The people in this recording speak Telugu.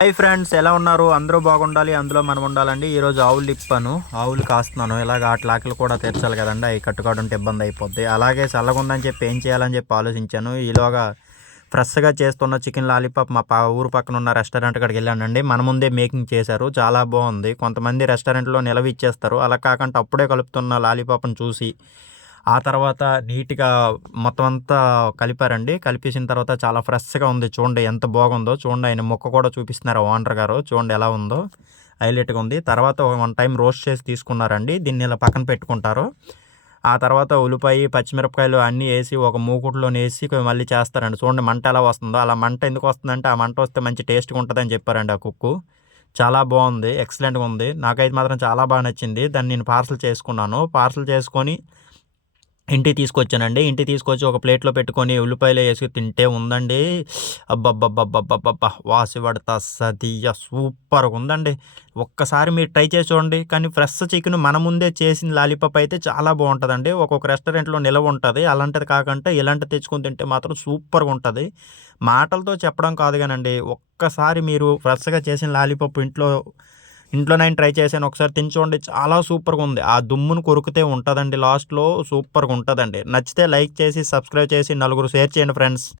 హాయ్ ఫ్రెండ్స్, ఎలా ఉన్నారు? అందరూ బాగుండాలి, అందులో మనం ఉండాలండి. ఈరోజు ఆవులు తిప్పాను, ఆవులు కాస్తున్నాను. ఇలాగ ఆటలాకలు కూడా తీర్చాలి కదండి, అవి కట్టుకోవడంటే ఇబ్బంది అయిపోద్ది. అలాగే చల్లగుందని చెప్పి ఏం చేయాలని చెప్పి ఆలోచించాను. ఈలోగా ఫ్రెష్గా చేస్తున్న చికెన్ లాలీపాప్ మా ఊరు పక్కన ఉన్న రెస్టారెంట్ కాడికి వెళ్ళానండి. మన ముందే మేకింగ్ చేశారు, చాలా బాగుంది. కొంతమంది రెస్టారెంట్లో నిలవ ఇచ్చేస్తారు, అలా కాకుండా అప్పుడే కలుపుతున్న లాలీపాప్ని చూసి ఆ తర్వాత నీట్‌గా మొత్తం అంతా కలిపారండి. కలిపేసిన తర్వాత చాలా ఫ్రెష్‌గా ఉంది. చూడండి ఎంత బాగుందో. చూడండి, ఆయన ముక్క కూడా చూపిస్తున్నారు ఓనర్ గారు. చూడండి ఎలా ఉందో, హైలైట్‌గా ఉంది. తర్వాత వన్ టైమ్ రోస్ట్ చేసి తీసుకున్నారండి. దీన్ని ఇలా పక్కన పెట్టుకుంటారు. ఆ తర్వాత ఉల్లిపాయ, పచ్చిమిరపకాయలు అన్నీ ఏసి ఒక మూకుడులోనేసి మళ్ళీ చేస్తారండి. చూడండి మంట ఎలా వస్తుందో. అలా మంట ఎందుకు వస్తుందంటే, ఆ మంట వస్తే మంచి టేస్ట్‌గా ఉంటదని చెప్పారండి ఆ కుక్కు. చాలా బాగుంది. ఎక్సలెంట్‌గా ఉంది. నాకైతే మాత్రం చాలా బాగా నచ్చింది. దాన్ని నేను పార్సెల్ చేసుకున్నాను. పార్సెల్ చేసుకొని ఇంటికి తీసుకొచ్చానండి. ఇంటికి తీసుకొచ్చి ఒక ప్లేట్‌లో పెట్టుకొని ఉల్లిపాయలు ఏసి తింటే ఉందండి. అబ్బబ్బబ్బబ్బబ్బబ్బబ్బా! వాసి పడతా సదియ్య సూపర్‌గుందండి. ఒక్కసారి మీరు ట్రై చేసి చూడండి. కానీ ఫ్రెష్ చికెన్ మన ముందే చేసిన లాలీపాప్ అయితే చాలా బావుంటదండి. ఒక్కొక్క రెస్టారెంట్‌లో నిలవుంటది. అలాంటిది కాకుండా ఇలాంటిది తెచ్చుకొని తింటే మాత్రం సూపర్‌గుంటది. మాటలతో చెప్పడం కాదు గానండి, ఒక్కసారి మీరు ఫ్రెష్‌గా చేసిన లాలీపాప్ ఇంట్లోనైనా ట్రై చేశాను. ఒకసారి తిని చూడండి, చాలా సూపర్‌గుంది. ఆ దుమ్మును కొరుకుతే ఉంటదండి లాస్ట్‌లో, సూపర్‌గుంటదండి. నచ్చితే లైక్ చేసి, సబ్స్క్రైబ్ చేసి, నలుగురు షేర్ చేయండి ఫ్రెండ్స్.